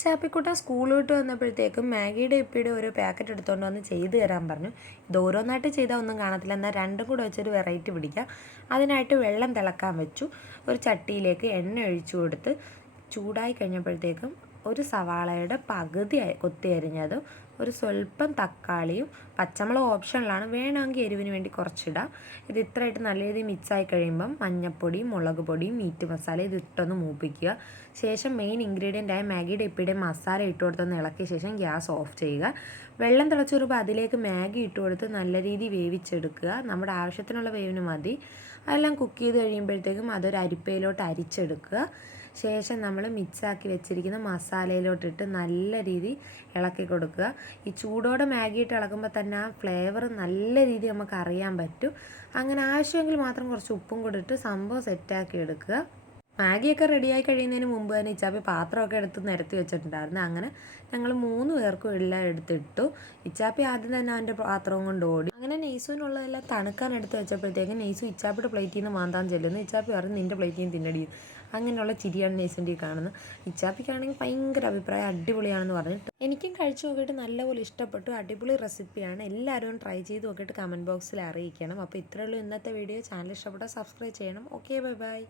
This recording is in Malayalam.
ചാപ്പിക്കുട്ടൻ സ്കൂൾ വിട്ട് വന്നപ്പോഴത്തേക്കും മാഗിയുടെ ഇപ്പിയുടെ ഒരു പാക്കറ്റ് എടുത്തുകൊണ്ട് വന്ന് ചെയ്ത് തരാൻ പറഞ്ഞു. ഇത് ഓരോന്നായിട്ട് ചെയ്താൽ ഒന്നും കാണത്തില്ല, എന്നാൽ രണ്ടും കൂടെ വെച്ചൊരു വെറൈറ്റി പിടിക്കാം. അതിനായിട്ട് വെള്ളം തിളക്കാൻ വെച്ചു. ഒരു ചട്ടിയിലേക്ക് എണ്ണ ഒഴിച്ചു കൊടുത്ത് ചൂടായി കഴിഞ്ഞപ്പോഴത്തേക്കും ഒരു സവാളയുടെ പകുതി കൊത്തി അരിഞ്ഞതും ഒരു സ്വല്പം തക്കാളിയും, പച്ചമുളക് ഓപ്ഷനിലാണ്, വേണമെങ്കിൽ എരിവിന് വേണ്ടി കുറച്ചിടാം. ഇത് ഇത്രയായിട്ട് നല്ല രീതിയിൽ മിക്സായി കഴിയുമ്പം മഞ്ഞൾപ്പൊടി, മുളക് പൊടി, മീറ്റ് മസാല ഇത് ഇട്ടൊന്ന് മൂപ്പിക്കുക. ശേഷം മെയിൻ ഇൻഗ്രീഡിയൻ്റായ മാഗിയുടെ ഇപ്പിയുടെ മസാല ഇട്ട് കൊടുത്തൊന്ന് ഇളക്കിയ ശേഷം ഗ്യാസ് ഓഫ് ചെയ്യുക. വെള്ളം തിളച്ച് വരുമ്പോൾ അതിലേക്ക് മാഗി ഇട്ട് കൊടുത്ത് നല്ല രീതിയിൽ വേവിച്ചെടുക്കുക. നമ്മുടെ ആവശ്യത്തിനുള്ള വേവിന് മതി. അതെല്ലാം കുക്ക് ചെയ്ത് കഴിയുമ്പോഴത്തേക്കും അതൊരു അരിപ്പയിലോട്ട് അരിച്ചെടുക്കുക. ശേഷം നമ്മൾ മിക്സാക്കി വെച്ചിരിക്കുന്ന മസാലയിലോട്ടിട്ട് നല്ല രീതിയിൽ ഇളക്കി കൊടുക്കുക. ഈ ചൂടോടെ മാഗി ഇട്ട് ഇളക്കുമ്പോൾ തന്നെ ആ ഫ്ലേവർ നല്ല രീതിയിൽ നമുക്ക് അറിയാൻ പറ്റും. അങ്ങനെ ആവശ്യമെങ്കിൽ മാത്രം കുറച്ച് ഉപ്പും കൂടി ഇട്ട് സംഭവം സെറ്റാക്കി എടുക്കുക. മാഗിയൊക്കെ റെഡിയായി കഴിയുന്നതിന് മുമ്പ് തന്നെ ഇച്ചാപ്പി പാത്രമൊക്കെ എടുത്ത് നിരത്തി വെച്ചിട്ടുണ്ടായിരുന്നു. അങ്ങനെ ഞങ്ങൾ 3 പേർക്കും എല്ലാം എടുത്തിട്ടു. ഇച്ചാപ്പി ആദ്യം തന്നെ അവൻ്റെ പാത്രവും കൊണ്ട് ഓടി. അങ്ങനെ നെയ്സുവിനുള്ളതെല്ലാം തണുക്കാൻ എടുത്ത് വെച്ചപ്പോഴത്തേക്കും നെയ്സു ഇച്ചാപ്പിയുടെ പ്ലേറ്റിൽ നിന്ന് മാന്താൻ ചെല്ലുന്നു. ഇച്ചാപ്പി പറഞ്ഞ് നിൻ്റെ പ്ലേറ്റിൽ നിന്ന് തിന്നടി. അങ്ങനെയുള്ള ചിരിയാണ് നെയ്സിൻ്റെ കാണുന്നത്. ഇച്ചാപ്പിക്കാണെങ്കിൽ ഭയങ്കര അഭിപ്രായം, അടിപൊളിയാണെന്ന് പറഞ്ഞിട്ട് എനിക്കും കഴിച്ചു നോക്കിയിട്ട് നല്ലപോലെ ഇഷ്ടപ്പെട്ടു. അടിപൊളി റെസിപ്പിയാണ്. എല്ലാവരും ട്രൈ ചെയ്ത് നോക്കിയിട്ട് കമൻറ്റ് ബോക്സിൽ അറിയിക്കണം. അപ്പോൾ ഇത്രയേ ഉള്ളൂ ഇന്നത്തെ വീഡിയോ. ചാനൽ ഇഷ്ടപ്പെട്ടാൽ സബ്സ്ക്രൈബ് ചെയ്യണം. Okay, bye bye.